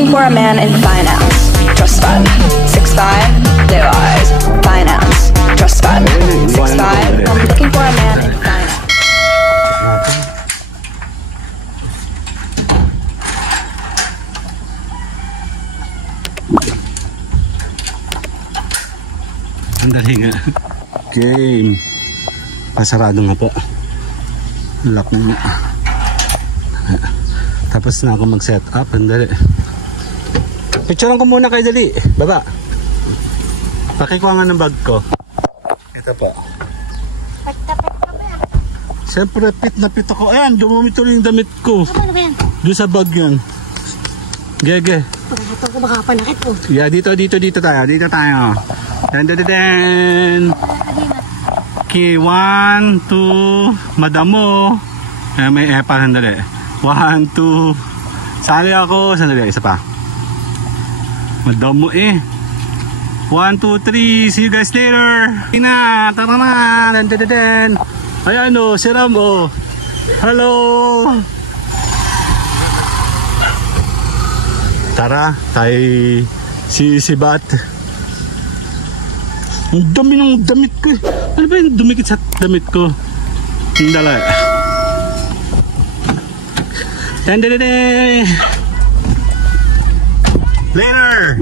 looking for a man in finance. Trust fund. 6'5", blue eyes. Finance. Trust fund. 6'5". I'm looking for a man in finance. Sandali nga. Okay. Pasarado nga po. Lock mo. Tapos na ako mag-set up. Sandali. Picturean ko muna kayo dali. Baba. Pakikuha nga ng bag ko. Ito po. Siyempre, pit na pit ako. Ayan, dumumi tuloy yung damit ko. Ano ba yan? Doon sa bag yun. Gege. Ito ko baka panakit po. Yeah, dito tayo. Dito tayo. Dan. Okay, 1, 2. Madamo. May epa, sandali. 1, 2. Sali ako. Sandali, isa pa. Madamo eh. 1, 2, 3. See you guys later. Ina, tara na. Dan. Ayan o, si Ram o. Hello. Tara, tayo sisibat. Ang dami ng damit ko. Ano ba yung dumikit sa damit ko? Ang dala. Later!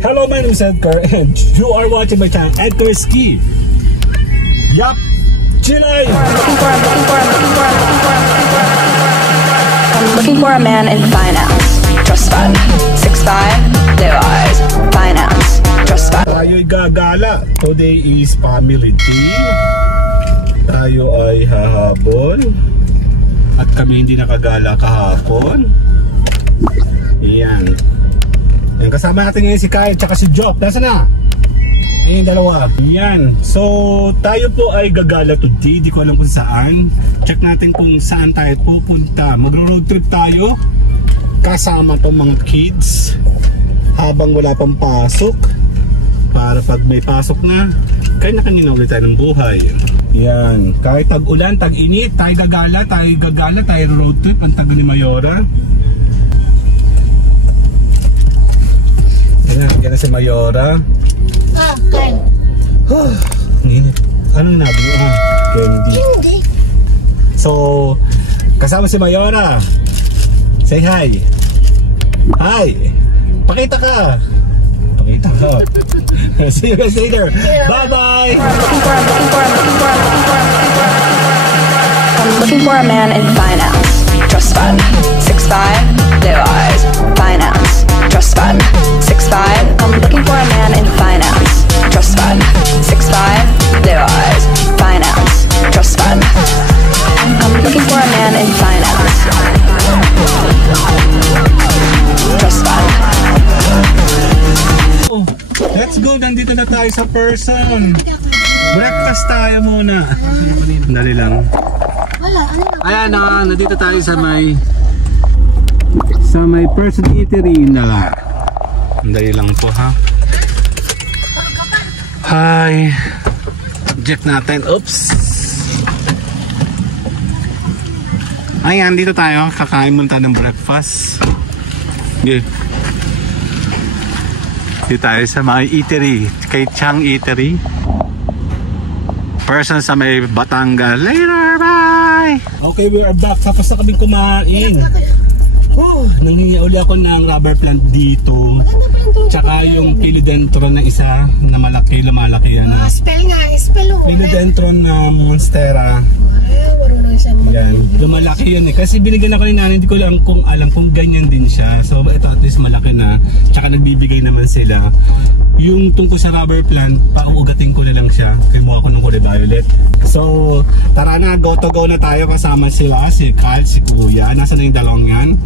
Hello, my name is Edgar and you are watching my channel, Edgar Ski. Yup! Chilay! I'm looking for a man in finance. Trust fund. 6'5", blue eyes. Finance. Trust fund. Tayo'y gagala. Today is family day. Tayo ay hahabol. At kami hindi nakagala kahapon. Ayan. Ayan, kasama natin ngayon si Kyle at si Job. Nasaan na? Ayan, dalawa. Ayan. So, tayo po ay gagala today. Di ko alam kung saan. Check natin kung saan tayo pupunta. Magro-road trip tayo. Kasama tong mga kids. Habang wala pang pasok. Para pag may pasok na, kaya kanina ulit tayo ng buhay. Yan, kahit tag-ulan, tag-init, tayo gagala, tayo road trip, ang taga ni Mayora. Yan na si Mayora. Ken. Init. Anong nabi? Candy. So, kasama si Mayora. Say hi. Hi. Pakita ka. See you guys later. Bye bye. I'm looking for a man in finance. Trust fund. 6'5", blue eyes. Finance. Trust fund. 6'5". I'm looking for a man in finance. Trust fund. 6'5", blue eyes. Finance. Trust fund. I'm looking for a man in finance. Trust fund. Let's go, nandito na tayo sa person. Breakfast tayo muna. Dali lang. Ayan na, nandito tayo sa may person eatery na. Dali lang po ha. Hi. Check natin. Oops. Ayan, dito tayo. Kakain muna tayo ng breakfast. Okay. Dito tayo sa mga eatery, kay Chang Eatery. Person sa may Batangas. Later, bye! Okay, we are back. Tapos na kaming kumain. Nanghingi uli ako ng rubber plant dito. Tsaka yung philodendron na isa na malaki, lumalaki yan. Spell nga, spell mo. Philodendron na monstera. Yan, lumalaki yun eh. Kasi binigyan ako ni nanay, hindi ko lang alam kung ganyan din siya. So ito at least malaki na. Tsaka nagbibigay naman sila. Yung tungkol sa rubber plant, pauugatin ko na lang siya. Kimuha ko ng kulay violet. So tara na, go to go na tayo. Kasama sila, si Carl, si Kuya. Nasaan na yung dalawang yan?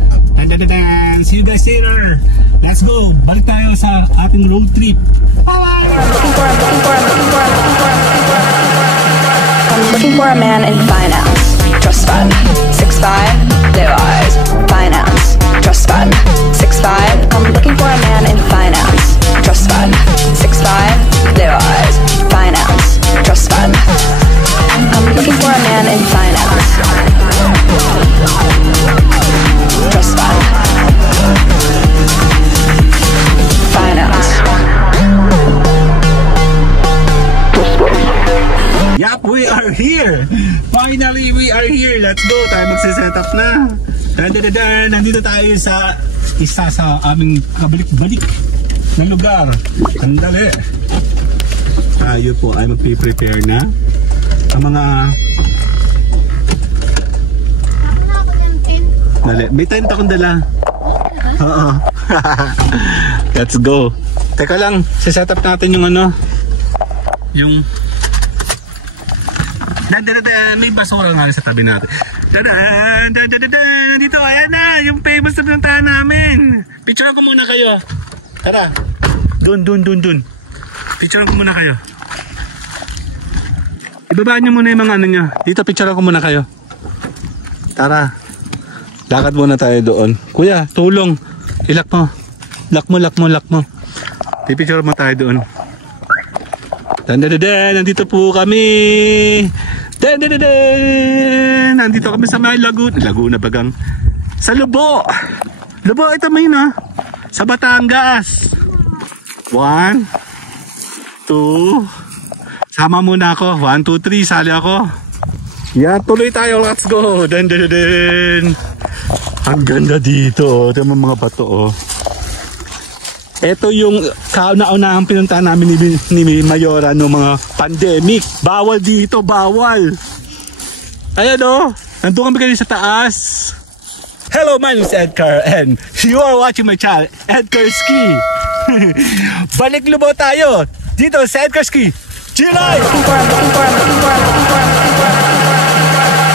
Dan. See you guys later. Let's go. Balik tayo sa ating road trip. Bye-bye. I'm looking for a man in finance. Trust fund. 6'5", blue eyes. Finance. Trust fund. 6'5". I'm looking for a man in finance. Trust fund. 6'5", blue eyes. Finance. Trust fund. I'm looking for a man in finance. Trust fund. tayo magsiset up na. Nandito tayo sa isa sa aming kabalik-balik na lugar. Sandali. Tayo po ay magpiprepare na ang mga... Dali. May tent akong dala. Oo. Let's go. Teka lang, siset up natin yung ano, yung may basura nga sa tabi natin. Dito, ayan na, yung famous na pinuntahan namin. Picture ko muna kayo. Tara. Dun. Picture ko muna kayo. Ibabaan nyo muna yung mga ano nyo. Dito, picture ko muna kayo. Tara. Lakad muna tayo doon. Kuya, tulong. Ilak mo. Lock mo. Pipicture mo tayo doon. Nandito po kami. Nandito kami sa may Laguna bagang. Sa Lubo. Lubo, ito may na. Sa Batangas. 1, 2. Sama muna ako. 1, 2, 3. Sali ako. Yan, tuloy tayo. Let's go. Ang ganda dito. Ito yung mga bato, oh. Ito yung kauna-unahang pinuntahan namin ni Mayora no mga pandemic. Bawal dito, bawal. Ayan, oh. Nandun kami kayo sa taas. Hello, my name is Edgar and you are watching my channel, Edgar Ski. Balik Lubo tayo. Dito sa Edgar Ski. G-Life!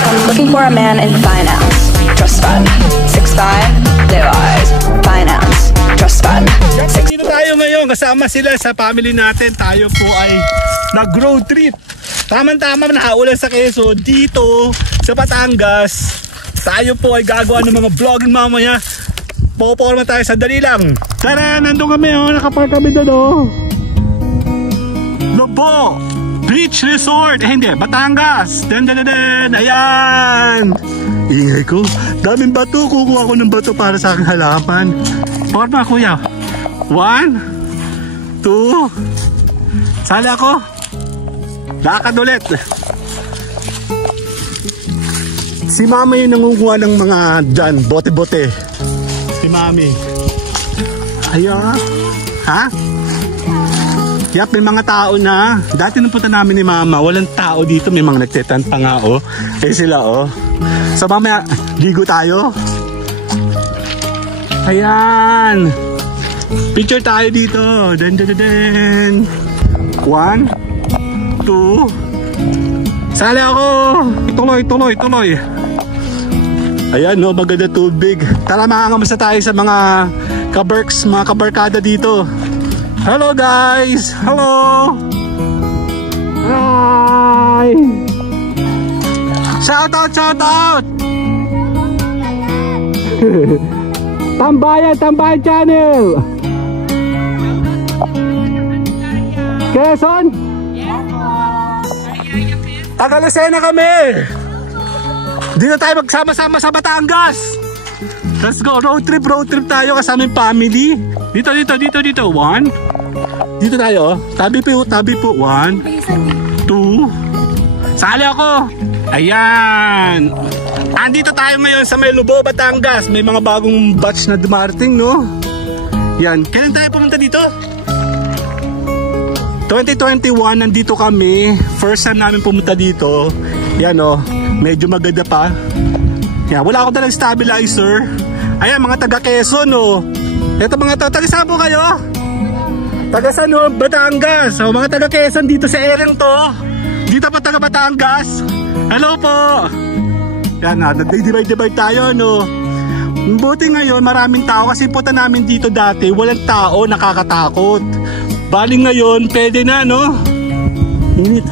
I'm looking for a man in finance. Trust fund. 6'5", blue eyes. Finance. Trust fund. Dito tayo ngayon. Kasama sila sa family natin. Tayo po ay nag-road trip. Tama-tama nakaulan sa Quezon. Dito sa Batangas. Tayo po ay gagawa ng mga vlogging mamaya. Poporma tayo sa dali lang. Tara, nandun kami, oh. Nakapark kami doon, oh. Lubo Beach Resort. Hindi, Batangas. Ayan. Ingay ko. Daming bato. Kukuha ko ng bato para sa aking halaman. Porma, kuya. 1, 2. Sali ako. Lakad ulit. Si mama yung nangunguha ng mga dyan, bote-bote. Si mami. Ayan. Ha? Yap, may mga tao na. Dati nung punta namin ni mama, walang tao dito. May mga nagtetent pa nga, oh. Eh sila, oh. So mamaya, ligo tayo. Ayan. Picture tayo dito. 1, 2. Sali ako. Tuloy. Ayan, no, maganda tubig. Tara, makakamusta tayo sa mga kaberks, mga kabarkada dito. Hello guys! Hello! Hi! Shout out! Tambayan channel! Quezon? Taga Lucena kami! Dito tayo magsama-sama sa Batangas! Let's go! Road trip tayo kasama yung family. Dito. 1. Dito tayo. Tabi po. 1, 2. Sali ako. Ayan. Andito tayo ngayon sa may Lubo, Batangas. May mga bagong batch na dumarating, no? Yan. Kailan tayo pumunta dito? 2021, nandito kami. First time namin pumunta dito. Yan, oh. Medyo maganda pa. Yan. Wala ako dalang stabilizer. Ayan, mga taga Quezon, oh. Ito mga to, taga-saan po kayo? Taga-saan, oh, Batangas. So, mga taga Quezon dito sa area to. Dito pa taga Batangas. Hello po. Yan, divide tayo, no. Buti ngayon, maraming tao kasi punta namin dito dati, walang tao, nakakatakot. Baling ngayon, pwede na, no? Init.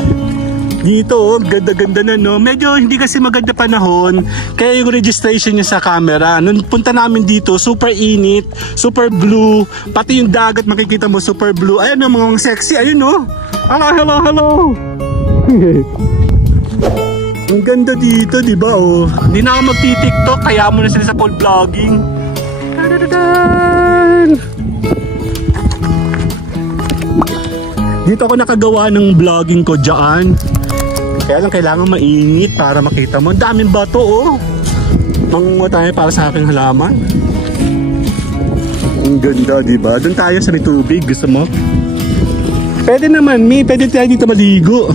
Dito, oh, ganda-ganda na, no? Medyo hindi kasi maganda panahon, kaya yung registration niya sa camera. Nung punta namin dito, super init, super blue, pati yung dagat makikita mo, super blue. Ayan, no, mga sexy, ayun, no? Hello! Ang ganda dito, di ba, oh? Hindi na ako magti-tiktok, kaya mo na sila sa full vlogging. Dito ako nakagawa ng vlogging ko dyan. Kaya lang kailangan mainit para makita mo. Ang daming bato oh. Mangunguha tayo para sa aking halaman. Ang ganda, diba? Doon tayo sa may tubig. Gusto mo? Pwede naman, pwede tayo dito maligo.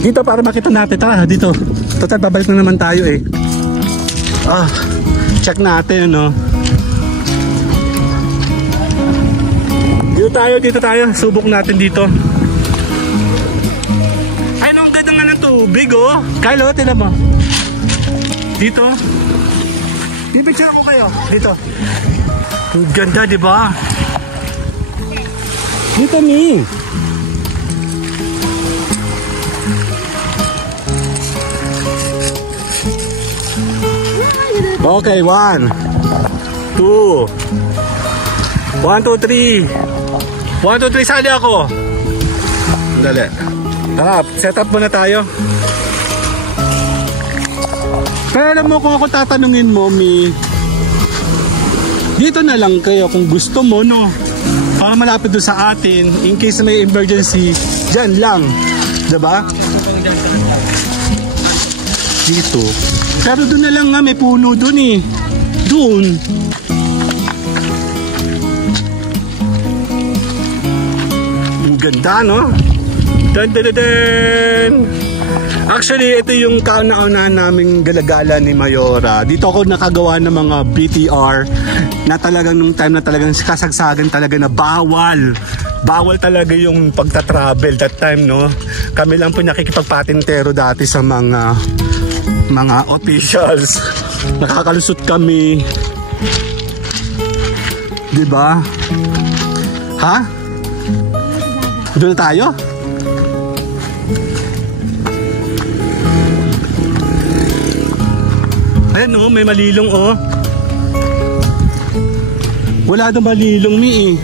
Dito para makita natin. Tara, dito. Total, babalik na naman tayo eh. Check natin, no? Dito tayo. Subok natin dito. Ay, no, ang ganda nga ng tubig, oh. Kyle, tinan mo. Dito. Pipicture ko kayo. Dito. Ang ganda, di ba? Dito, Mi. Okay, 1, 2, 3, sali ako. Dali. Set up muna tayo. Pero alam mo, kung ako tatanungin mo, Mi, dito na lang kayo kung gusto mo, no? Para malapit doon sa atin, in case may emergency, dyan lang. Diba? Dito. Pero doon na lang nga, may puno doon eh. Doon. Ang ganda, no? Dun, dun, dun, dun. Actually, ito yung kauna-unahan naming galagala ni Mayora. Dito ako nakagawa ng mga BTR na talagang nung time na talagang kasagsagan talaga na bawal. Bawal talaga yung pagta-travel that time, no? Kami lang po nakikipagpatintero dati sa mga officials. Nakakalusot kami. Diba? Ha? Doon na tayo? Ayan oh, may malilong oh. Wala doon malilong, Mi eh.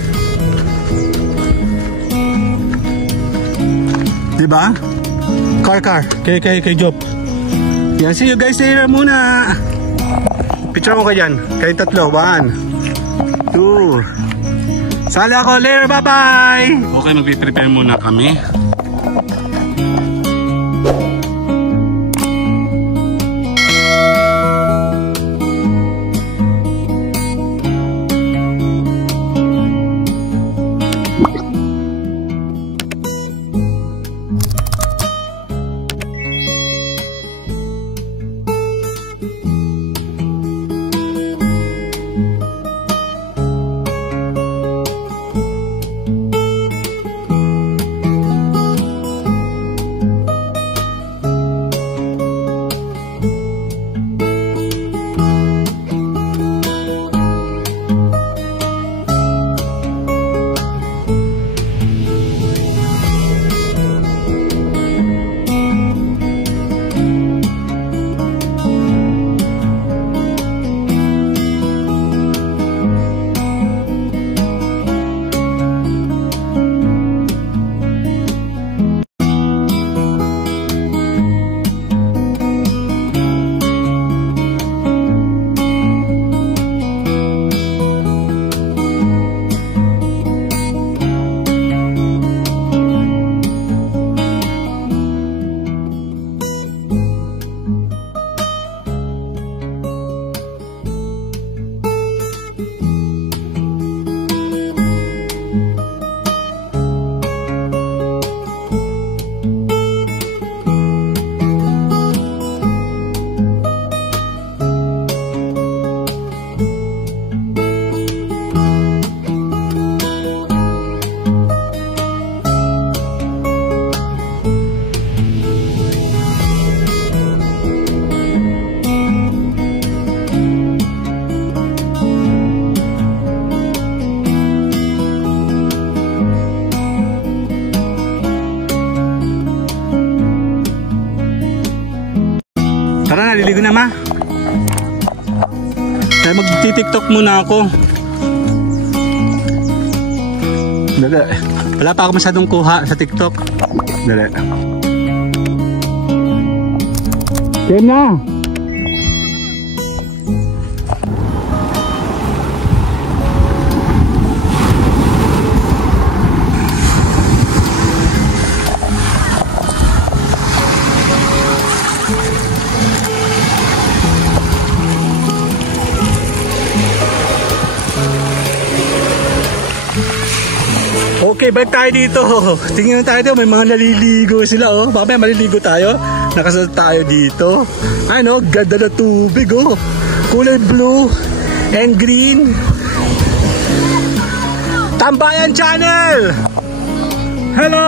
Diba? Car. Kay Job. Yan, see you guys later muna. Picture ko kayo dyan. Kayong tatlo. 1, 2. Sali ako later. Bye-bye. Okay, magpiprepare muna kami. Tara, naliligo na, Ma. Kaya mag-tiktok muna ako. Dali. Wala pa ako masyadong kuha sa TikTok. Dali. Kaya na. Okay, balik tayo dito. Tingnan tayo dito, may mga naliligo sila oh. Baka maliligo tayo. Nakasunod tayo dito. Ano, ganda na tubig oh. Kulay blue and green. Tambayan Channel! Hello!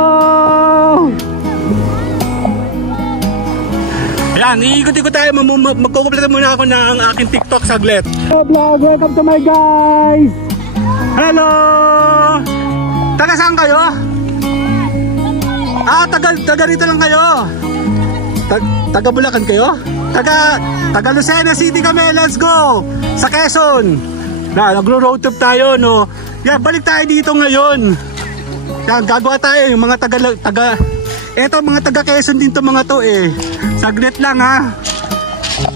Ayan, iikot-ikot tayo. Magkukumpleto muna ako ng aking TikTok saglit. Hello vlog, welcome to my guys! Hello! Taga saan kayo? Taga rito lang kayo. Taga Bulacan kayo? Taga Lucena City kami, let's go! Sa Quezon. Nagro-road trip tayo, no? Yan, balik tayo dito ngayon. Yan, gagawa tayo yung mga eto, mga taga Quezon din to mga to eh. Saglit lang ha.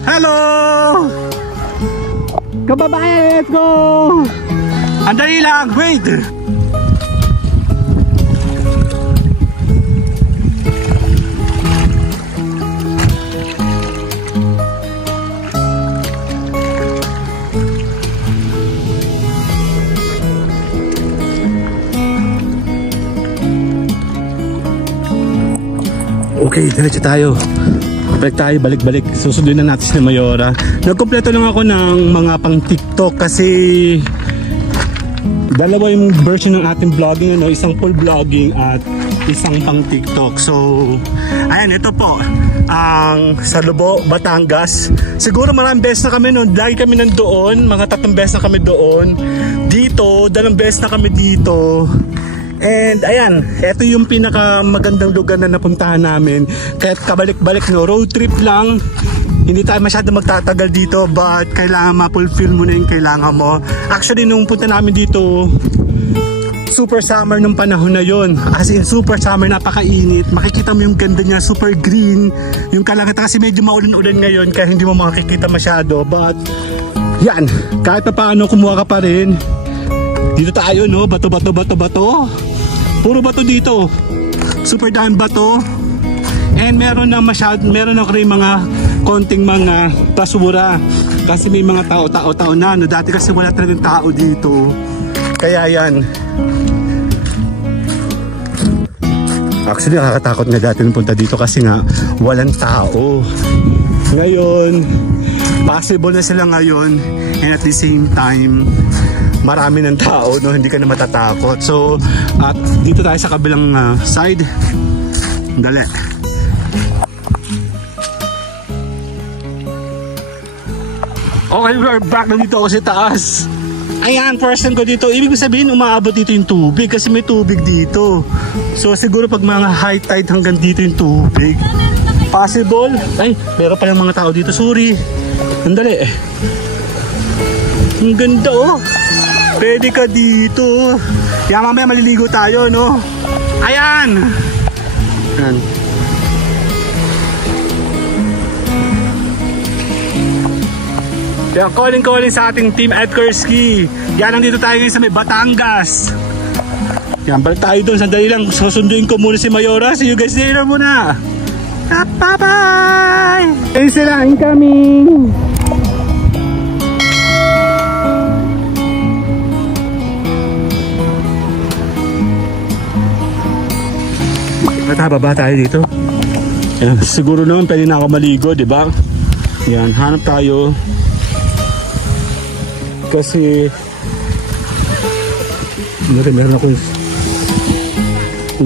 Hello! Kababayan, let's go! Andali lang, wait! Okay, diretso tayo. Balik. Susunduin na natin si Mayora. Nagkompleto lang ako ng mga pang TikTok kasi dalawa yung version ng ating vlogging, ano? Isang full vlogging at isang pang TikTok. So, ayan, ito po ang Salubo, Batangas. Siguro maraming beses na kami noon. Lagi kami nandoon. Mga 3 beses na kami doon. Dito, 2 beses na kami dito. And ayan, ito yung pinaka magandang lugar na napuntahan namin. Kahit kabalik-balik, no, road trip lang. Hindi tayo masyado magtatagal dito, but kailangan ma-fulfill mo na yung kailangan mo. Actually, nung punta namin dito, super summer nung panahon na yon. As in, super summer, napakainit. Makikita mo yung ganda niya, super green. Yung kalagatan kasi medyo maulan-ulan ngayon, kaya hindi mo makikita masyado. But, yan, kahit pa paano, kumuha ka pa rin. Dito tayo, no, bato. Puro bato dito. Super daan bato. And meron na rin mga konting mga basura. Kasi may mga tao na. No? Dati kasi wala talagang tao dito. Kaya yan. Actually, nakakatakot nga dati nung punta dito kasi nga walang tao. Ngayon, possible na sila ngayon. And at the same time, marami ng tao, no? Hindi ka na matatakot. So, at dito tayo sa kabilang side. Dali. Okay, we're back. Nandito ako sa taas. Ayan, first time ko dito. Ibig sabihin, umaabot dito yung tubig kasi may tubig dito. So, siguro pag mga high tide hanggang dito yung tubig. Possible. Ay, meron pa yung mga tao dito. Sorry. Andali. Ang ganda, oh. Pwede ka dito. Kaya mamaya maliligo tayo, no? Ayan! Ayan. Kaya calling sa ating team at Kurski. Yan, nandito tayo ngayon sa may Batangas. Yan, balik tayo doon. Sandali lang, susunduin ko muna si Mayora. See you guys later muna. Bye-bye! Ayun sila, incoming! Baba tayo dito. Yan, siguro naman pwede na ako maligo, di ba? Yan, hanap tayo. Kasi meron ako.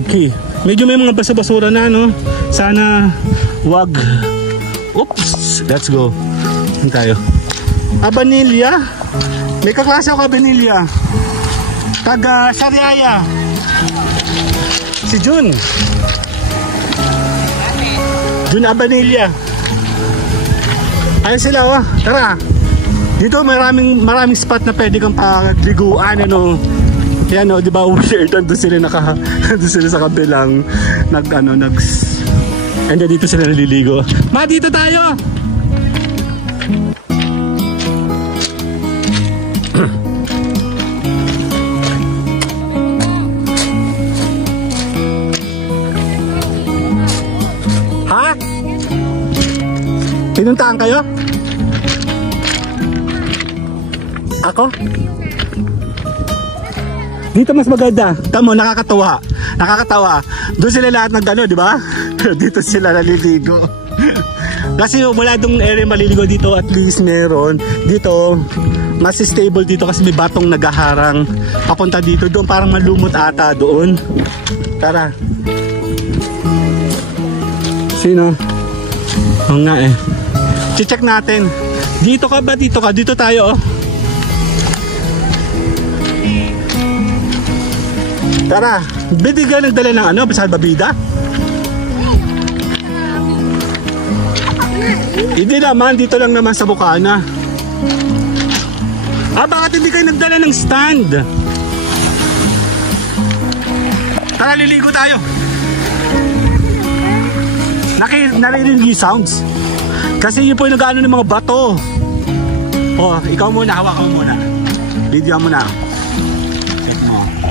Okay. Medyo may mga basa-basura na, no? Sana wag. Oops! Let's go. Yan tayo. Abanilya. May kaklase ako Abanilya. Taga Sariaya. Si Jun. Jun Abanilya. Ayun sila, oh. Tara. Dito maraming spot na pwede kang pagliguan, ano. Yan, oh, di ba? Weird. Doon sila sa kabilang and then dito sila naliligo. Ma, dito tayo. Pinuntaan kayo? Ako? Dito mas maganda. Tamo, nakakatawa. Nakakatawa. Doon sila lahat nagano, di ba? Dito sila naliligo. Kasi wala dong area maliligo dito, at least meron. Dito, mas stable dito kasi may batong nagaharang papunta dito. Doon parang malumot ata doon. Tara. Sino? Oo nga eh. Check natin. Dito ka ba? Dito ka? Dito tayo oh. Tara. Hindi ka nagdala ng ano? Basal babida? Hindi naman. Dito lang naman sa Bukana. Bakit hindi kayo nagdala ng stand? Tara, liligo tayo. Naririnig yung sounds. Kasi yun po yung nag-ano ng mga bato. Oh, ikaw muna, hawak mo muna. Video mo na.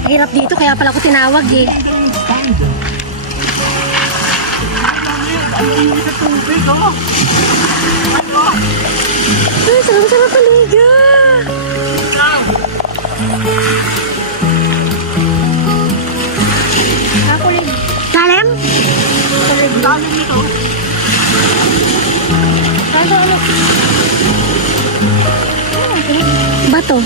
Hirap dito, kaya pala ko tinawag eh. Ay, sarap-sarap paliga. Salim? Salim dito. Bato.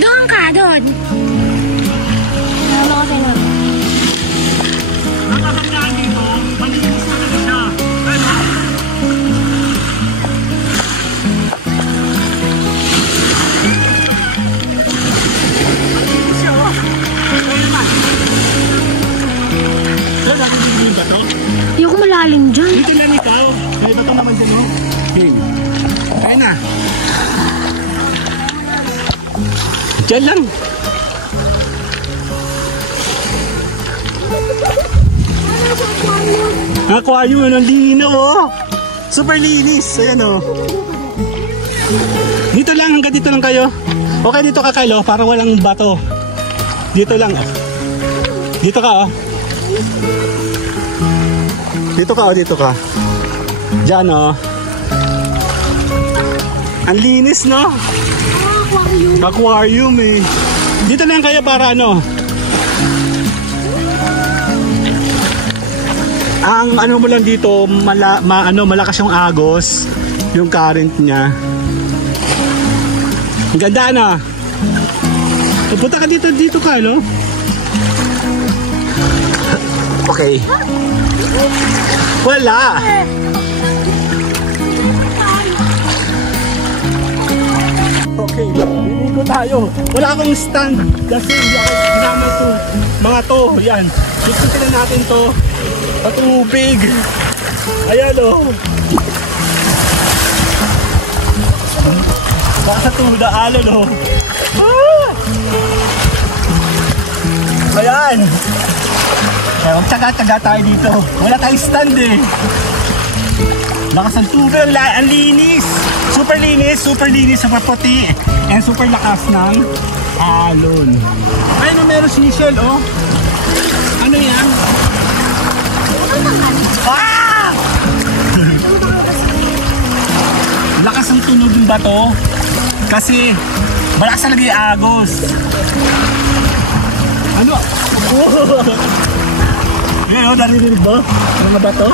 Doon ka, doon. Ano kasi nun? Ang kagandahan dito, malinis na siya. Ayoko malalim dyan. Dito lang ikaw. May bato naman dyan, oh. Okay. Ayun na. Diyan lang. Aquarium, ang lino, oh. Super linis. Ayan, oh. Dito lang, hanggang dito lang kayo. Okay, dito ka kayo, para walang bato. Dito lang, oh. Dito ka, oh. Dito ka, oh, dito ka. Diyan, oh. Ang linis, no? Aquarium. Aquarium, eh. Dito lang kayo para ano. Ang ano mo lang dito, malakas yung agos, yung current niya. Ang ganda na. Punta ka dito ka, no? Okay. Wala. Okay, liligo tayo. Wala akong stand kasi hindi ako ginamit ito. Mga to, yan. Ikutin na natin to. Patubig. Ayan o. Baka sa tuda, alon o. Ayan. Magtsaga-tsaga tayo dito. Wala tayong stand eh. Lakas ang tubig, ang linis. Super linis, super puti. And super lakas ng alon. Ayun, meron seashell oh. Ano yan? Ah! Lakas ang tunog ng bato. Kasi malakas talaga yung agos. Ano? Oh! Yan, naririnig ba? Ano ba ito?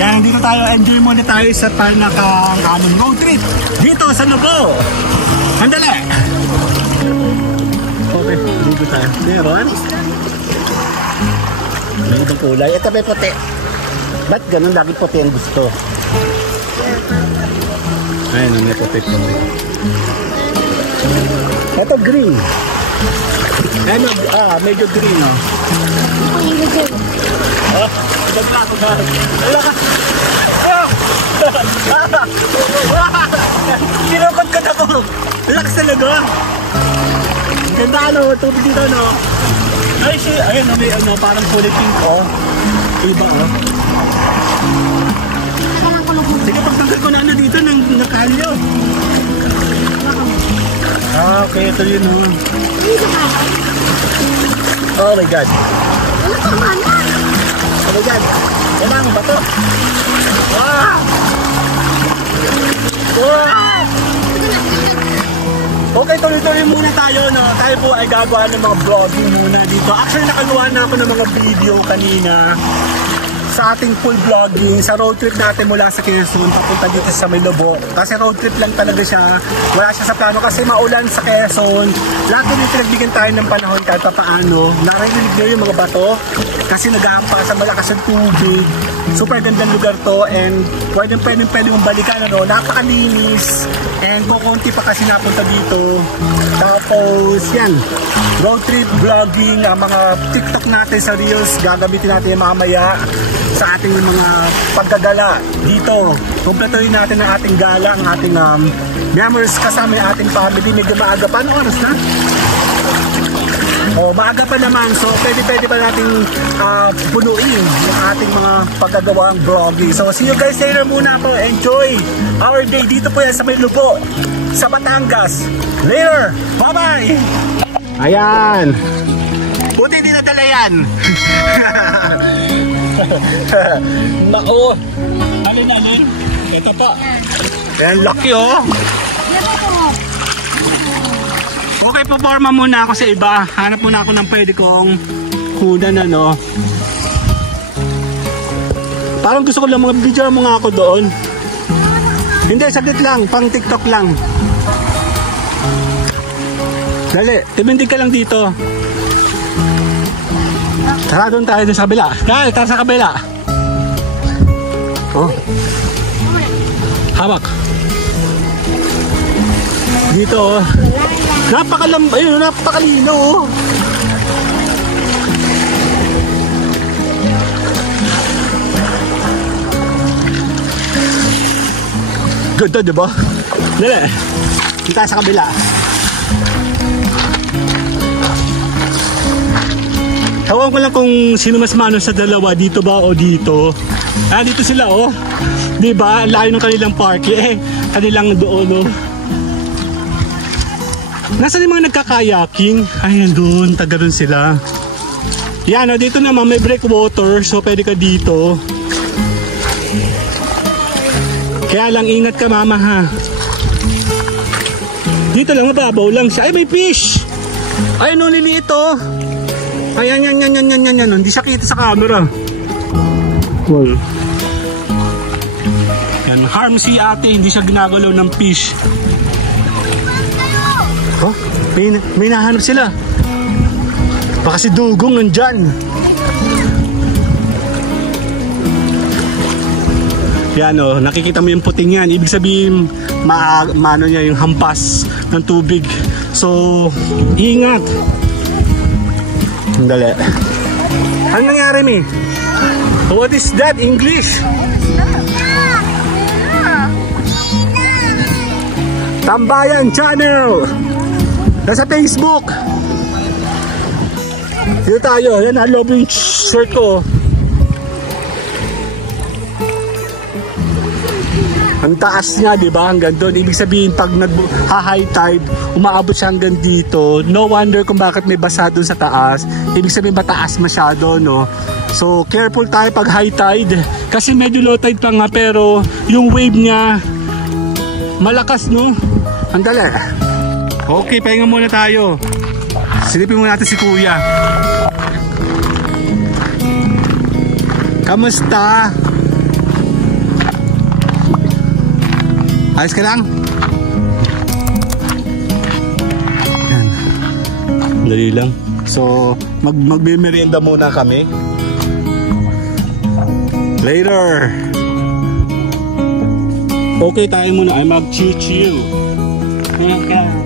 Yan, dito tayo. Enjoy muna tayo sa panakang road trip. Dito sa Novo. Andali! Okay, dito tayo. Meron? May ibang kulay. Ito may puti. Ba't ganun lagi puti ang gusto? Ayun, may puti-puti. Ito green. Ano, medyo green, oh. Oh, ibagla ko ba? Wala ka. Kinukot ka na ko. Relax talaga. Ganda, ano, tubig dito, no? Ay, ayun, may ano, parang kulay pink, oh. Iba, oh. Sige, pagtanggal ko na ano dito, nakalyo. Okay, ito yun, oh. Oh my God. Oh my God. Kailangan ba to? Ah! Ah! Okay, tuloy-tuloy muna tayo, no? Tayo po ay gagawa ng mga vlogging muna dito. Actually, nakagawa na ako ng mga video kanina sa ating full vlogging sa road trip natin mula sa Quezon papunta dito sa Milobo. Kasi road trip lang talaga siya. Wala siya sa plano kasi maulan sa Quezon. Lahat din pinagbigyan tayo ng panahon kahit pa paano. Narinig nyo yung mga bato kasi naghahampa sa malakas ng tubig. Super gandang lugar to and pwede mong balikan, ano? Napakalinis and kukunti pa kasi napunta dito. Tapos yan, road trip vlogging, mga TikTok natin sa Reels gagamitin natin mamaya sa ating mga paggagala dito. Kumpletuhin natin ang ating gala, ang ating memories kasama yung ating family. Medyo maaga pa, ano oras na? Oh, maaga pa naman, so pwede pa nating punuin yung ating mga paggagawang vlogging. So see you guys later muna po. Enjoy our day dito po yan sa Milobo, sa Batangas. Later, bye bye. Ayan, buti hindi nadala yan. Nako, alin. Ito pa. Ayan, laki oh. Okay, puporma muna ako sa iba. Hanap muna ako ng pwede kong kunan, ano. Parang gusto ko lang mga video mo nga ako doon. Hindi, saglit lang. Pang TikTok lang. Dali, timindig ka lang dito. Tara doon tayo sa kabila. Tara sa kabila. Oh. Hawak. Dito oh. Napakalino oh. Ganda, diba? Dali. Kita sa kabila. Ewan ko lang kung sino mas mano sa dalawa, dito ba o dito. Ah, dito sila oh. Diba? Ang layo ng kanilang parke kanilang doon oh. Nasaan yung mga nagkakayaking? Ay, nandun. Taga doon sila. Yan, o, dito naman may breakwater. So, pwede ka dito. Kaya lang, ingat ka, mama, ha? Dito lang, mababaw lang siya. Ay, may fish! Ay, no, liliit, o. Ayan, yan. Hindi siya kita sa camera. Well. Yan, harm si ate. Hindi siya ginagalaw ng fish. Oh, may nahanap sila. Baka si Dugong nandyan. Yan o, nakikita mo yung puting yan. Ibig sabihin, maano niya yung hampas ng tubig. So, ingat. Dali. Ano nangyari, Mi? What is that? English? Tambayan Channel! Nasa Facebook. Dito tayo. Yan, I love yung shirt ko. Ang taas niya, di ba? Hanggang doon. Ibig sabihin, pag nag-high tide, umaabot siya hanggang dito. No wonder kung bakit may basa doon sa taas. Ibig sabihin, mataas masyado, no? So, careful tayo pag high tide. Kasi medyo low tide pa nga, pero yung wave niya, malakas, no? Andali. Okay, pahinga muna tayo. Silipin muna natin si Kuya. Kamusta? Ayos ka lang? Yan. Dali lang. So, magmimerienda muna kami. Later. Okay, tayo muna ay mag-chill-chill. Kaya tayo.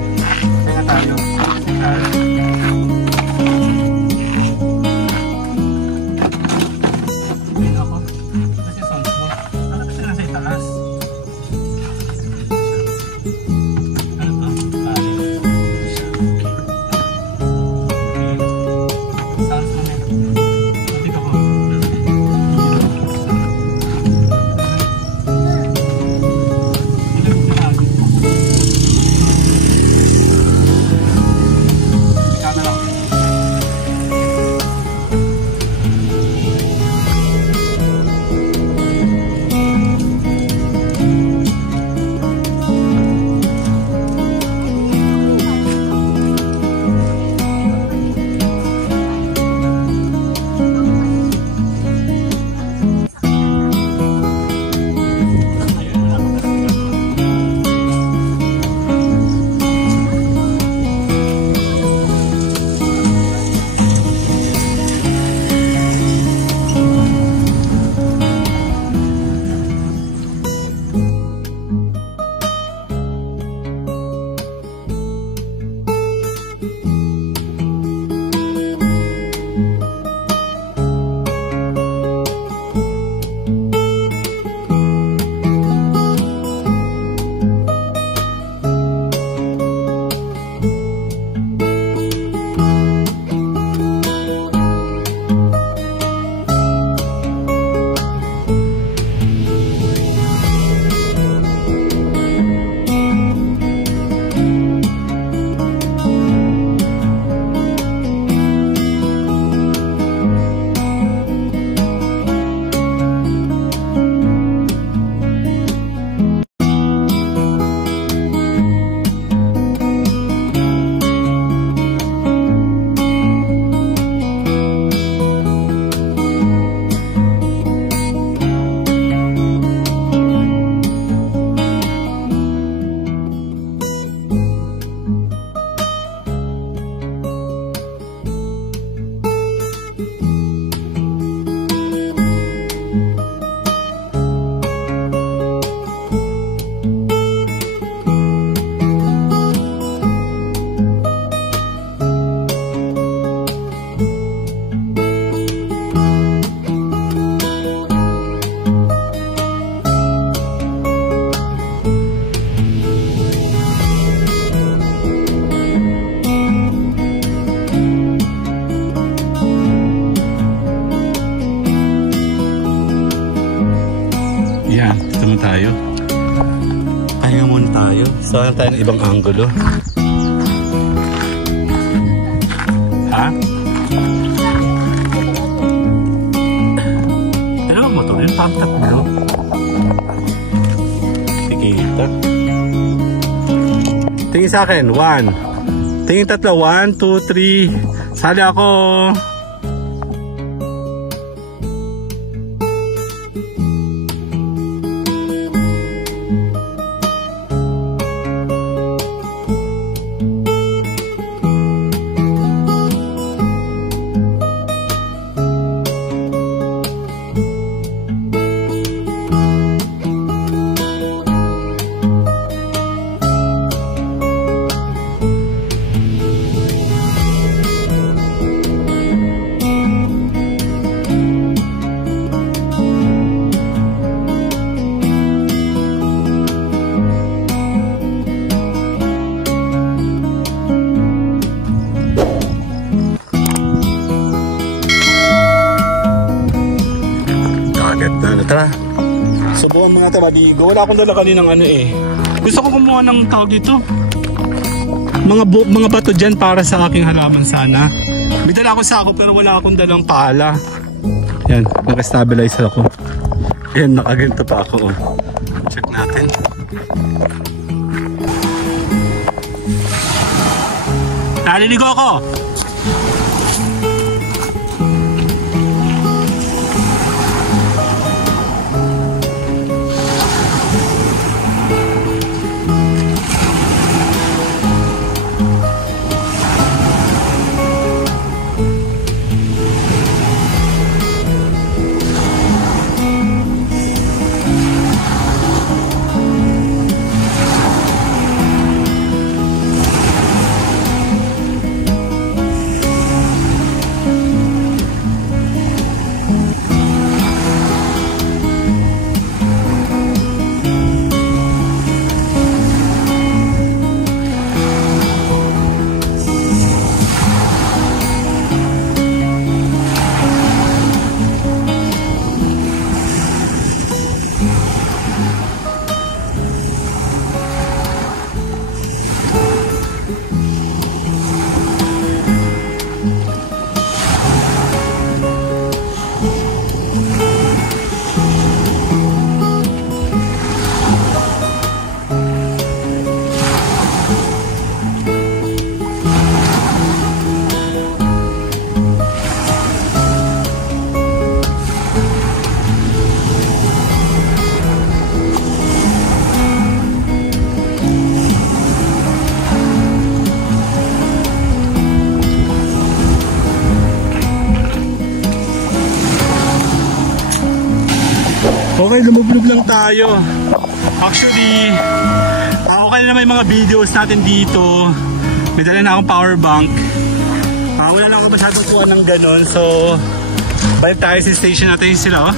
muna tayo. Pahinga muna tayo. So, ano tayo ng ibang angulo? Ha? Ano ang motor yun? Parang tatlo. Sige ito. Tingin sa akin. 1. Tingin tatlo. 1, 2, 3. Sali ako. Tara. Subukan mga tabadigo. Wala akong dala kaninang ano eh. Gusto ko kumuha ng tawag dito. Mga bato dyan para sa aking halaman sana. May dala ako sa ako pero wala akong dalang pala. Yan, naka-stabilizer ako. Yan, nakaganto pa ako. Oh. Check natin. Naliligo ako! Okay, lumublog lang tayo. Actually, okay na may mga videos natin dito. May dala na akong power bank. Wala lang ako masyadong kuha ng ganon. So, balik tayo sa station natin sila. Oh.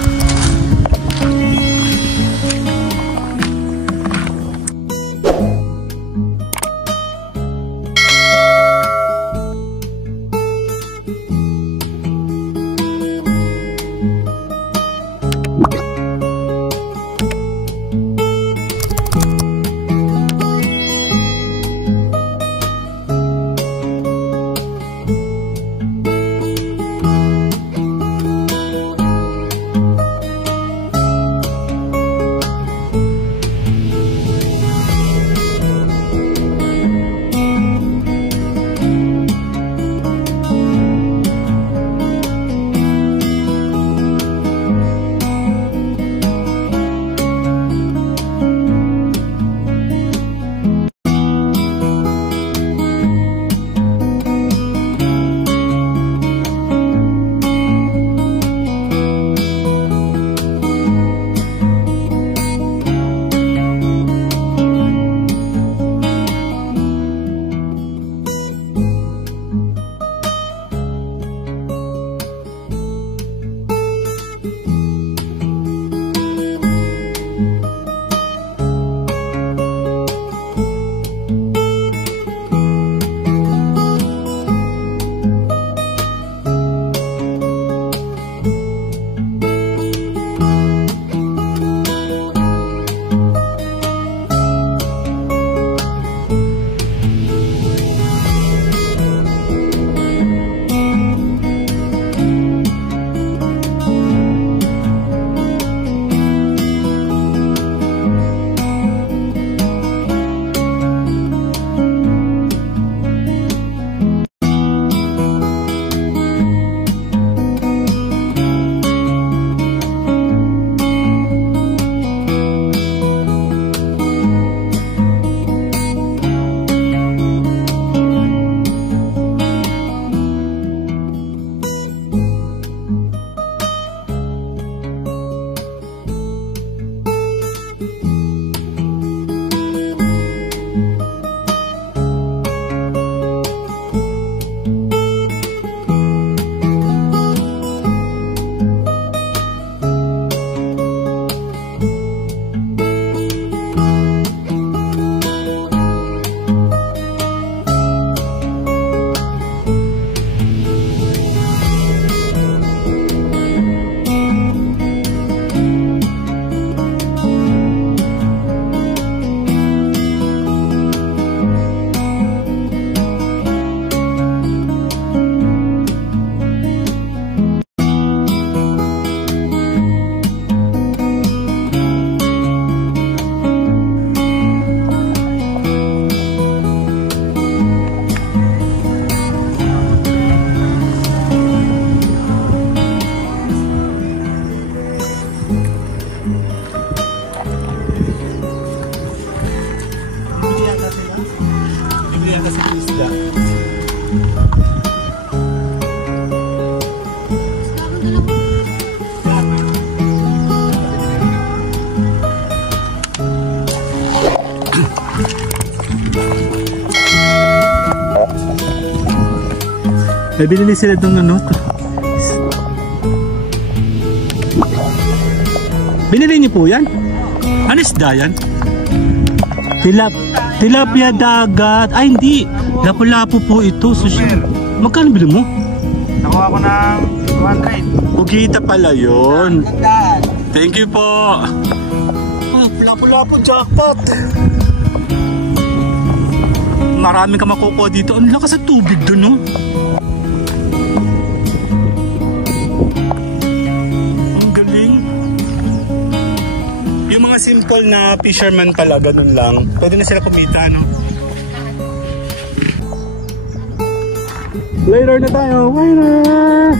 May binili sila doon ano. Binili niyo po yan? Ano isda yan? Tilapia dagat. Ay hindi. Lapu-lapu po ito. Magkano bili mo? Nakuha ko ng 200. Ugita pala yun. Thank you po. Lapu-lapu jackpot. Maraming ka makukuha dito. Ang lakas sa tubig doon, no? Ang galing. Yung mga simple na fisherman pala, ganun lang. Pwede na sila kumita, no? Later na tayo. Later!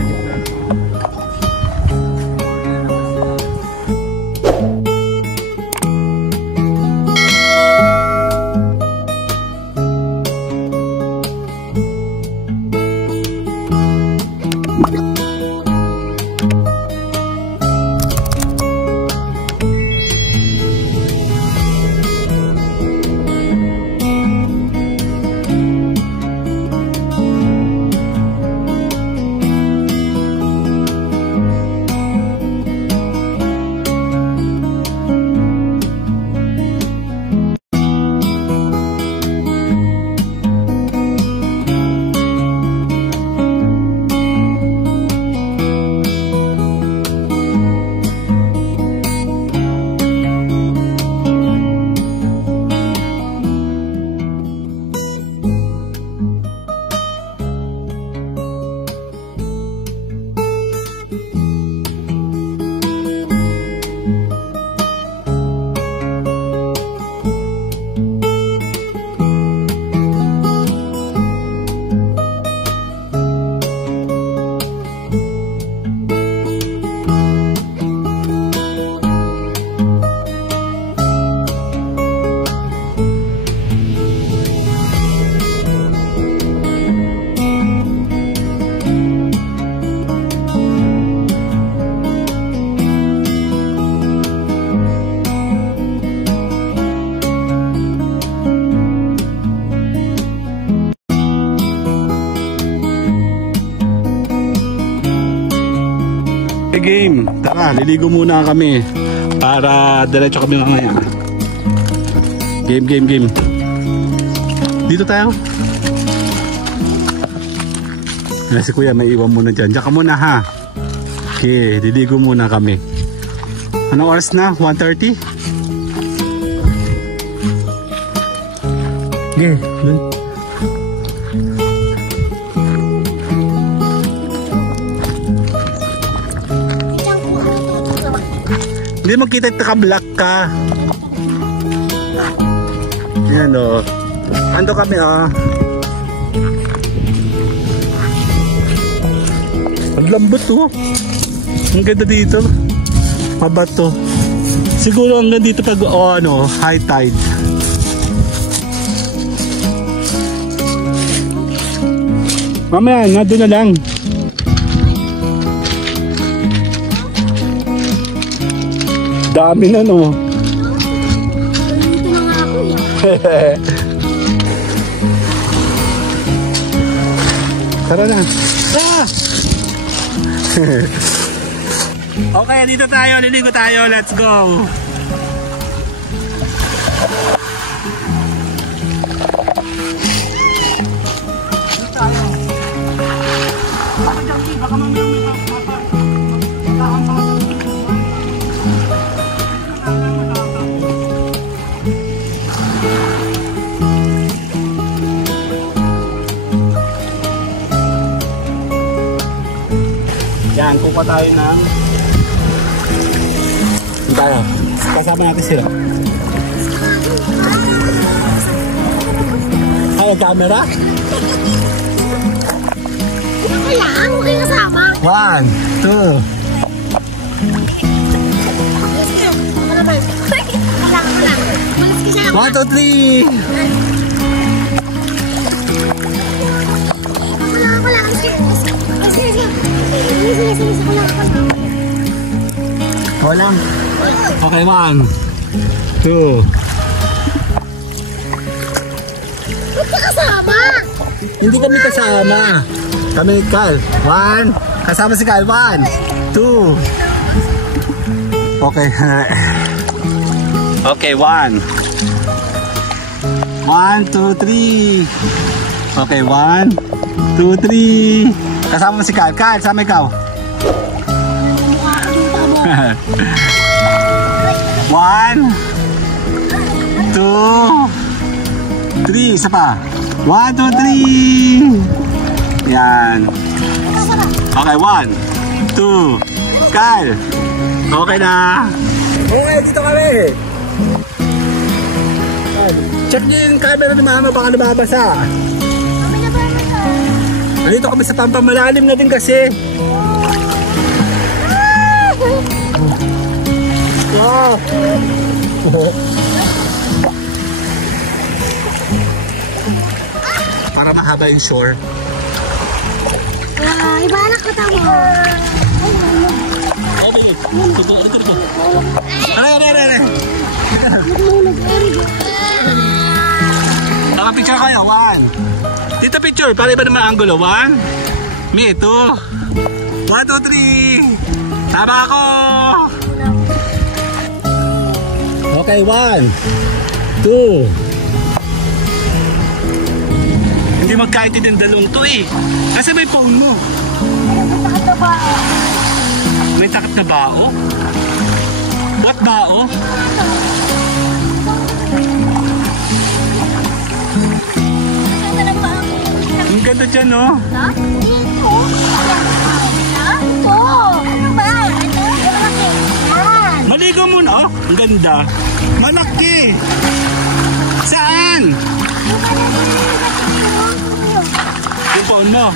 Game. Tara, liligo muna kami para diretso kami mamaya. Game. Dito tayo. Si kuya may iwan muna dyan. Diyan ka muna ha. Okay, liligo muna kami. Anong oras na? 1:30? Okay, dun. Hindi makita ito ka-black ka. Yan o. Ando kami Ang lambot o. Ang ganda dito. Mabato. Siguro hanggang dito pag high tide. Mamaya nga doon na lang. Dami na no. Dito na nga ako eh. Tara na. Okay, dito tayo. Liligo tayo. Let's go. Yan, kuha tayo ng tayo. Kasama natin sila. Ay, camera? Kaya, ano kayo kasama? 1, 2. One, two, three. Wala. Okay, 1, 2. Ba't ka kasama? Hindi kami kasama. Kami, Kyle. 1. Kasama si Kyle. 1, 2. Okay. Okay, 1. 1, 2, 3. Okay, 1, 2, 3. Kasama mo si Kyle. Kyle, sama ikaw. 1, 2, 3. Isa pa. 1, 2, 3. Yan. Okay, 1, 2. Kyle. Okay na. Okay, dito kami. Check nyo yung camera ni Mama, baka nababasa. Nandito kami sa pampamalalim na din kasi. Wow. Para mahaba yung shore. Iba anak ko tamo. Okay. Aray. Naka-picture kayo. 1. Dito picture. Para iba naman angulo. 1. Me, 2. 1, 2, 3. Tama ako. Okay, 1, 2. Hindi magkaintindi yung dalawang to eh. Kasi may phone mo. May takot na bao? What bao? Ang ganda dyan, no? Maligo mo na. Ang ganda. Malaki. Saan? Yung phone mo.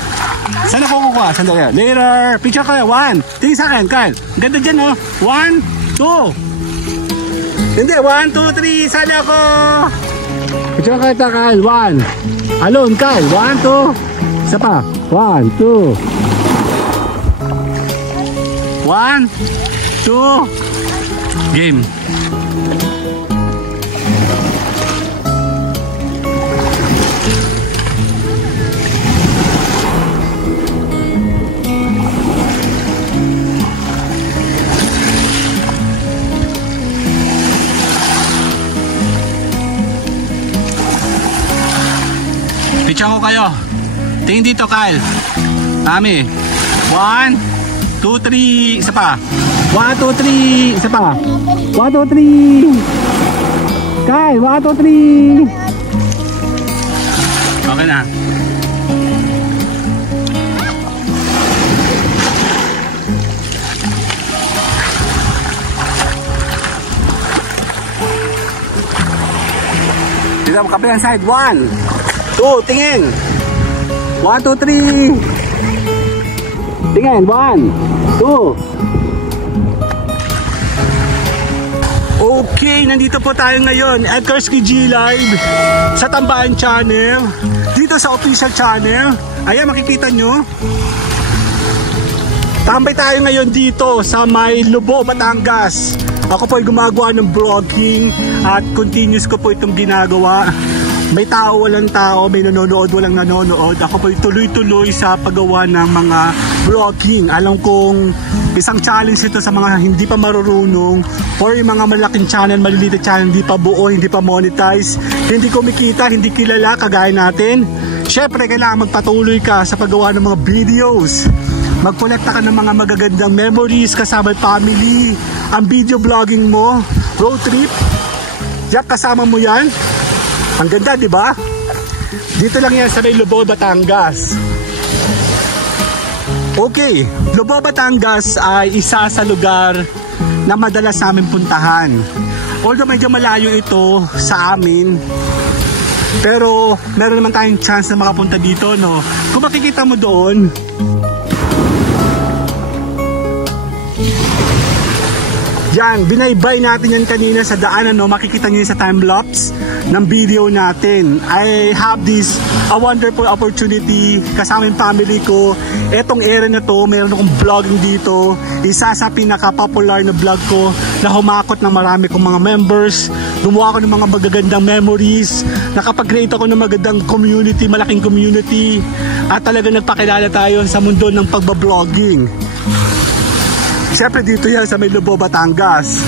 Saan ako kukuha? Saan daw yan? Later. Picture kayo. 1. Tingin sa akin, Kyle. Ang ganda dyan, no? 1, 2. Hindi. 1, 2, 3. Sali ako. Picture kayo ta, Kyle. 1. Alone, Kyle. 1, 2. Isa pa. 1, 2. 1, 2. Game. Picture ko kayo. Tingin dito, Kyle. Kami. 1, 2, 3. Isa pa. 1, 2, 3. Isa pa. 1, 2, 3. Kyle, 1, 2, 3. Okay na. Dito mo kabilang side. 1, 2, tingin. 1, 2, 3. Tingin. 1, 2. Okay, nandito po tayo ngayon at Kurski G Live sa Tambahan Channel. Dito sa official channel. Ayan, makikita nyo. Tambay tayo ngayon dito sa may Lobo, Batangas. Ako po ay gumagawa ng vlogging at continuous ko po itong ginagawa. May tao, walang tao, may nanonood, walang nanonood. Ako po tuloy-tuloy sa paggawa ng mga vlogging. Alam kong isang challenge ito sa mga hindi pa marurunong or yung mga malaking channel, maliliit na channel, hindi pa buo, hindi pa monetize, hindi kumikita, hindi kilala, kagaya natin. Syempre, kailangan magpatuloy ka sa paggawa ng mga videos. Magkolekta ka ng mga magagandang memories kasama family. Ang video vlogging mo, road trip, yak, kasama mo yan. Ang ganda, di ba? Dito lang yan sa may Lobo, Batangas. Okay, Lobo, Batangas ay isa sa lugar na madalas namin puntahan. Although medyo malayo ito sa amin, pero meron naman tayong chance na makapunta dito, no? Kung makikita mo doon, yan, binaybay natin yan kanina sa daanan, no? Makikita nyo yun sa time-lapse ng video natin. I have this a wonderful opportunity kasama yung family ko. Etong area na to, mayroon akong vlogging dito. Isa sa pinaka-popular na vlog ko na humakot ng marami kong mga members. Gumawa ako ng mga magagandang memories. Nakapag-create ako ng magandang community, malaking community. At talaga nagpakilala tayo sa mundo ng pagbabloging. Siyempre dito yan sa may Lobo, Batangas.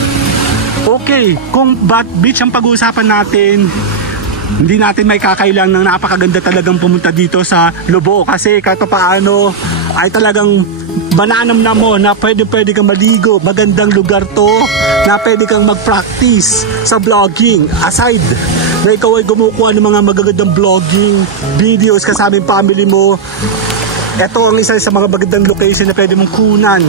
Okay, kung beach ang pag-uusapan natin, hindi natin may kakailang ng napakaganda talagang pumunta dito sa Lobo kasi kahit paano ay talagang mananam na mo na pwede kang maligo. Magandang lugar to na pwede kang mag-practice sa vlogging. Aside na ikaw ay gumukuha ng mga magagandang vlogging videos kasama yung family mo, ito ang isa sa mga magandang location na pwede mong kunan.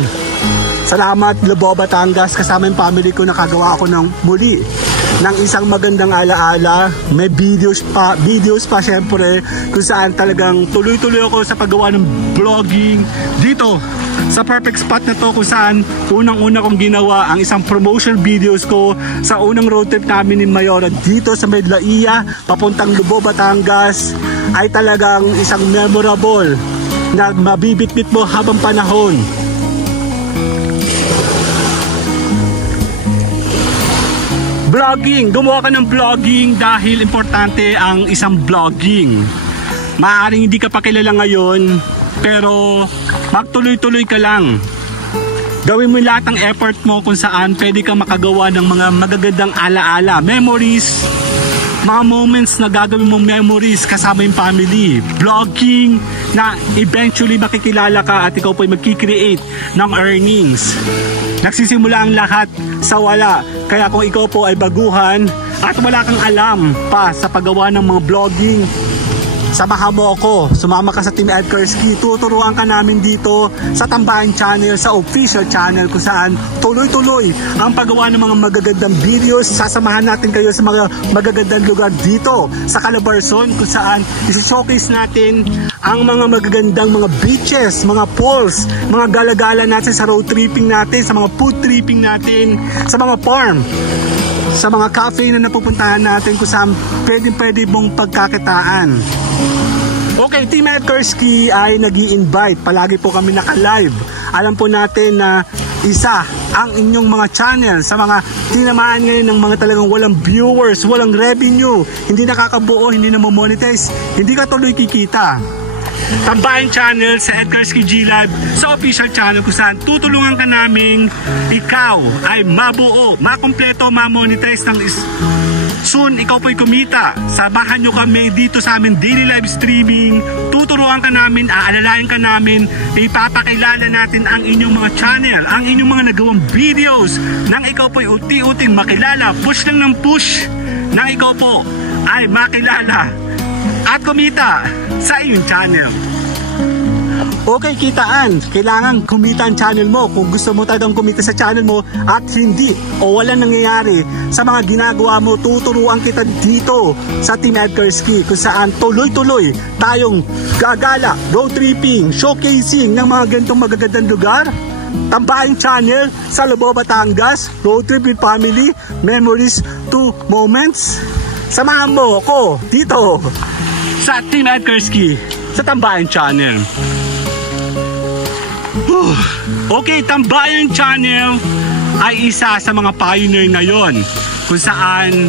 Salamat Lobo, Batangas, kasama yung family ko, nakagawa ako ng muli ng isang magandang alaala. May videos pa syempre kung saan talagang tuloy-tuloy ako sa paggawa ng vlogging dito sa perfect spot na to, kung saan unang-una kong ginawa ang isang promotion videos ko sa unang road trip namin ni Mayora dito sa Medlaia papuntang Lobo, Batangas. Ay talagang isang memorable na mabibitbit mo habang panahon. Vlogging, gumawa ka ng vlogging dahil importante ang isang vlogging. Maaaring hindi ka pa kilala ngayon, pero magtuloy-tuloy ka lang. Gawin mo lahat ng effort mo kung saan pwede kang makagawa ng mga magagandang alaala, memories, mga moments na gagawin mong memories kasama yung family. Vlogging na eventually makikilala ka at ikaw po ay magkikreate ng earnings. Nagsisimula ang lahat sa wala. Kaya kung ikaw po ay baguhan at wala kang alam pa sa paggawa ng mga vlogging, samahan mo ako, sumama ka sa Team Ed Kursky. Tuturuan ka namin dito sa Tambayan Channel, sa official channel, kung saan tuloy-tuloy ang paggawa ng mga magagandang videos. Sasamahan natin kayo sa mga magagandang lugar dito sa Calabarzon, kung saan isi-showcase natin ang mga magagandang mga beaches, mga pools, mga gala-gala natin sa road tripping natin, sa mga food tripping natin, sa mga farm, sa mga cafe na napupuntahan natin kung saan pwede mong pagkakitaan. Okay, Team Ed Kursky ay nag-i-invite. Palagi po kami naka-live. Alam po natin na isa ang inyong mga channel sa mga tinamaan ngayon ng mga talagang walang viewers, walang revenue, hindi nakakabuo, hindi na monetize, hindi ka tuloy kikita. Tambayan Channel sa Ed Kursky G Live, sa official channel kung saan tutulungan ka naming ikaw ay mabuo, makompleto, ma-monetize ng soon ikaw po'y kumita. Samahan nyo kami dito sa amin daily live streaming. Tuturuan ka namin, aalalayan ka namin, ipapakilala natin ang inyong mga channel, ang inyong mga nagawang videos, nang ikaw po'y uti-uting makilala, push lang ng push, nang ikaw po ay makilala at kumita sa iyong channel. Okay, kitaan. Kailangan kumita ang channel mo. Kung gusto mo talagang kumita sa channel mo at hindi o walang nangyayari sa mga ginagawa mo, tuturuan kita dito sa Team Ed Kursky, kung saan tuloy-tuloy tayong gagala, road tripping, showcasing ng mga ganitong magagandang lugar. Tambayan Channel sa Lobo, Batangas, road trip with family, memories to moments. Samahan mo ako dito sa Team Ed Kursky sa Tambayan Channel. Okay, Tambayan Channel ay isa sa mga pioneer ngayon kung saan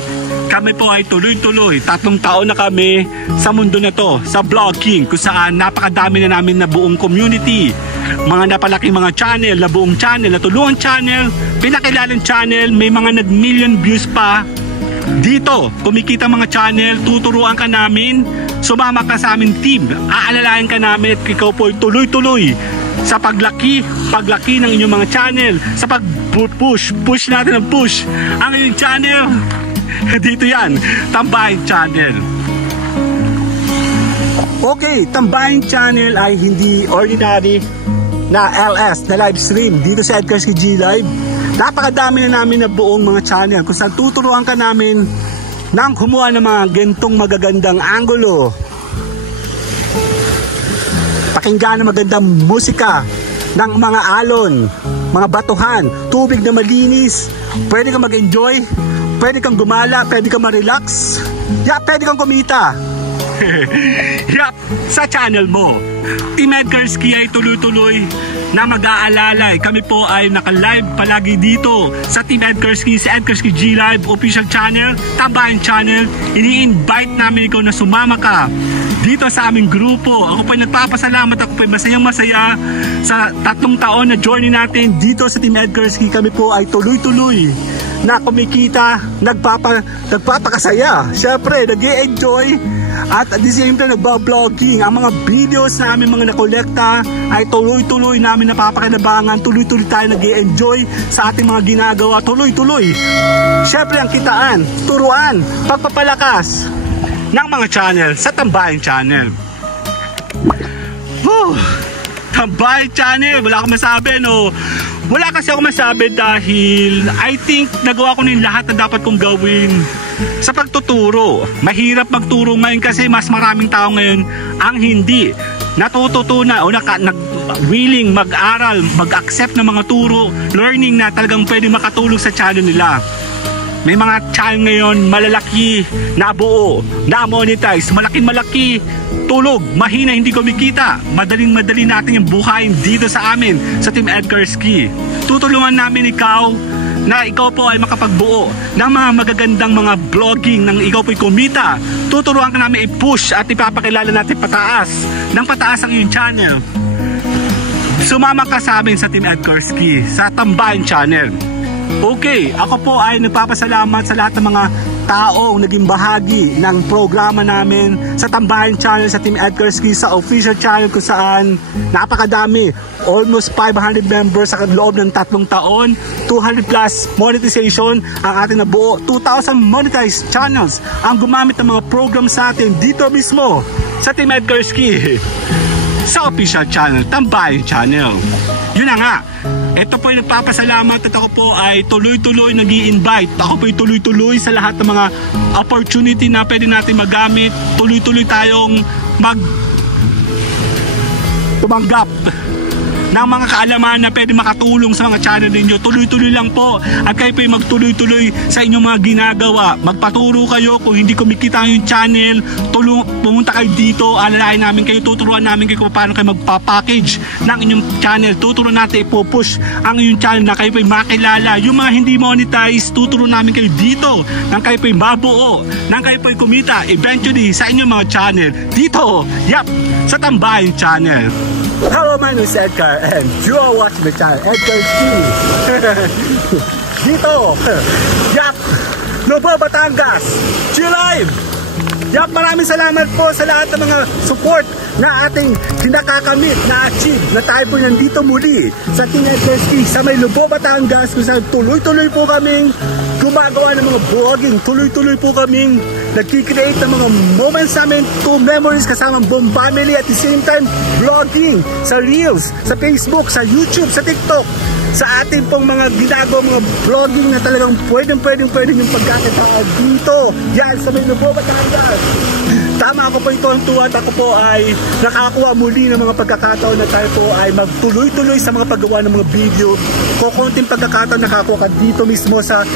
kami po ay tuloy-tuloy. 3 taon na kami sa mundo na to, sa vlogging, kung saan napakadami na namin na buong community, mga napalaking mga channel, na buong channel, na tulungan channel, pinakilalang channel, may mga nag-million views pa dito. Kumikita mga channel, tuturuan ka namin, sumama ka sa aming team, aalalayan ka namin at ikaw po ay tuloy-tuloy sa paglaki ng inyong mga channel, sa push natin ang push ang inyong channel. Dito yan, Tambayan Channel. Okay, Tambayan Channel ay hindi ordinary na LS na live stream dito sa Ed Kursky G Live. Napakadami na namin na buong mga channel kung saan tuturuan ka namin nang kumuha ng mga gentong magagandang angulo, pakinggan ng magandang musika, ng mga alon, mga batuhan, tubig na malinis. Pwede kang mag-enjoy, pwede kang gumala, pwede kang ma-relax, pwede kang kumita. Yup, sa channel mo. Team Edgarski ay tuloy-tuloy na mag-aalalay. Kami po ay naka-live palagi dito sa Team Edgarski, sa Edgarski G Live official channel, Tambayan channel. Ini-invite namin ikaw na sumama ka dito sa aming grupo. Ako po'y nagpapasalamat, ako po'y masayang-masaya sa 3 taon na journey natin dito sa Team Edgarski. Kami po ay tuloy-tuloy na kumikita, nagpapakasaya. Siyempre, nag-i-enjoy at at the same time nagba-vlogging. Ang mga videos namin mga nakolekta ay tuloy-tuloy namin napapakinabangan. Tuloy-tuloy tayo nag-i-enjoy sa ating mga ginagawa. Tuloy-tuloy. Siyempre ang kitaan, turuan, pagpapalakas ng mga channel sa Tambayan channel. Tambayan channel, wala akong masabi, no? Wala kasi ako masabi dahil I think nagawa ko na yung lahat na dapat kong gawin sa pagtuturo. Mahirap magturo ngayon kasi mas maraming tao ngayon ang hindi natututunan o willing mag-aral, mag-accept ng mga turo, learning na talagang pwede makatulong sa channel nila. May mga channel ngayon malalaki, nabuo, na-monetize, malaki, tulog, mahina, hindi kumikita. Madaling-madali natin yung buhayin dito sa amin, sa Team Edgarski. Tutulungan namin ikaw na ikaw po ay makapagbuo ng mga magagandang mga vlogging nang ikaw po'y kumita. Tuturuan ka namin i-push at ipapakilala natin pataas ang iyong channel. Sumama ka sa amin sa Team Edgarski, sa Tambayan channel. Okay, ako po ay nagpapasalamat sa lahat ng mga taong naging bahagi ng programa namin sa Tambayan channel, sa Team Edgarski, sa official channel kung saan napakadami, almost 500 members sa loob ng 3 taon, 200 plus monetization ang ating nabuo, 2,000 monetized channels ang gumamit ng mga program sa atin dito mismo sa Team Edgarski, sa official channel, Tambayan channel. Yun na nga, ito po yung nagpapasalamat at ako po ay tuloy-tuloy nag-i-invite. Ako po ay tuloy-tuloy sa lahat ng mga opportunity na pwede natin magamit. Tuloy-tuloy tayong tumanggap ng mga kaalaman na pwede makatulong sa mga channel ninyo. Tuloy-tuloy lang po at kayo po yung magtuloy-tuloy sa inyong mga ginagawa. Magpaturo kayo kung hindi kumikita yung channel, pumunta kayo dito, alalain namin kayo, tuturuan namin kayo kung paano kayo magpapackage ng inyong channel. Tuturuan natin ipupush ang inyong channel na kayo po yung makilala. Yung mga hindi monetize, tuturuan namin kayo dito nang kayo po yung mabuo, nang kayo po yung kumita eventually sa inyong mga channel dito, sa Tambayan channel. Hello, my name is Edgar and you are watching the channel Edgarski. Dito, Lobo, Batangas, G-Live. Maraming salamat po sa lahat ng mga support na ating kinakakamit, na-achieve, na tayo po nandito muli sa Team Edgarski sa may Lobo, Batangas, kung saan tuloy-tuloy po kaming gumagawa ng mga vlogging, tuloy-tuloy po kaming nagkikreate ng mga moments namin, to memories kasama ang buong family, at the same time vlogging sa Reels, sa Facebook, sa YouTube, sa TikTok, sa ating pong mga ginagawa, mga vlogging na talagang pwedeng yung pagkakitaan dito, yan sa may Lobo, Batangas. Tama, ako po ito ang tuwa at ako po ay nakakuha muli ng mga pagkakataon na tayo po ay magtuloy-tuloy sa mga paggawa ng mga video. Kukunting pagkakataon nakakuha ka dito mismo sa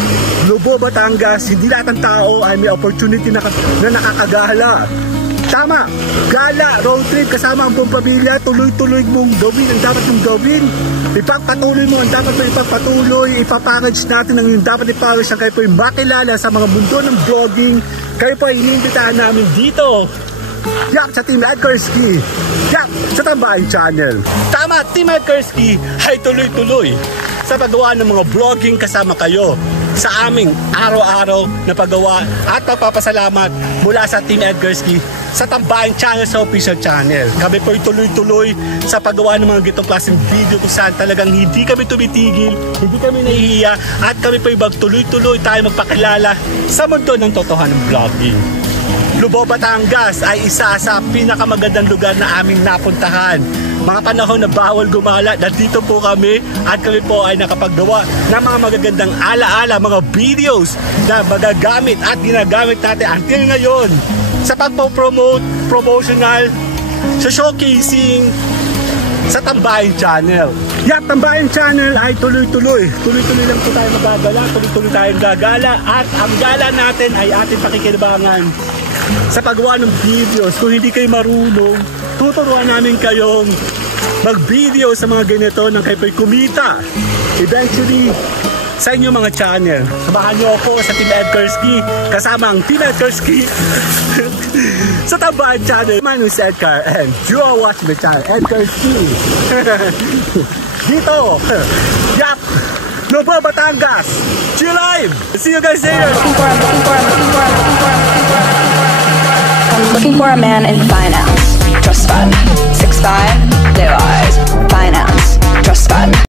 Lobo, Batangas. Hindi lahat ng tao ay may opportunity na nakakagala. Tama, gala, road trip kasama ang buong pamilya, tuloy-tuloy mong gawin ang dapat mong gawin. Ipagpatuloy mo ang dapat mo ipagpatuloy, ipapackage natin ang yung dapat ipackage na kayo po yung makilala sa mga mundo ng vlogging. Kayo po ay iniimbitahan namin dito. Sa Team Edgarski, sa Tambayan channel. Tama, Team Edgarski ay tuloy-tuloy sa paggawa ng mga vlogging kasama kayo sa aming araw-araw na paggawa at pagpapasalamat mula sa Team Edgarski sa Tambayan channel, sa official channel. Kami po tuloy-tuloy sa paggawa ng mga gitong klaseng video kung saan talagang hindi kami tumitigil, hindi kami nahihiya, at kami po magtuloy-tuloy tayo magpakilala sa mundo ng totohanan ng vlogging. Lobo, Batangas ay isa sa pinakamagandang lugar na aming napuntahan. Mga panahon na bawal gumala, nandito po kami at kami po ay nakapaggawa ng mga magagandang alaala, mga videos na magagamit at ginagamit natin until ngayon sa pagpo-promote, promotional, sa showcasing sa Tambayan channel. Tambayan channel ay tuloy-tuloy. Tuloy-tuloy lang po tayo magagala, tuloy-tuloy tayong gagala, at ang gala natin ay ating pakikinabangan sa paggawa ng videos. Kung hindi kayo marunong, tuturuan namin kayong mag-video sa mga ganito nang kayo po'y kumita. Eventually, sa inyong mga channel. Samahan niyo ako sa Team Edgarski, kasama ang Team Edgarski sa Tambahan Channel. My name is Edgar and you are watching the channel Edgarski. Dito, Yap, Novo, Batangas, Chill Live. See you guys later. I'm looking for a man in finance. Trust fund. 6'5", blue eyes. Finance. Trust fund.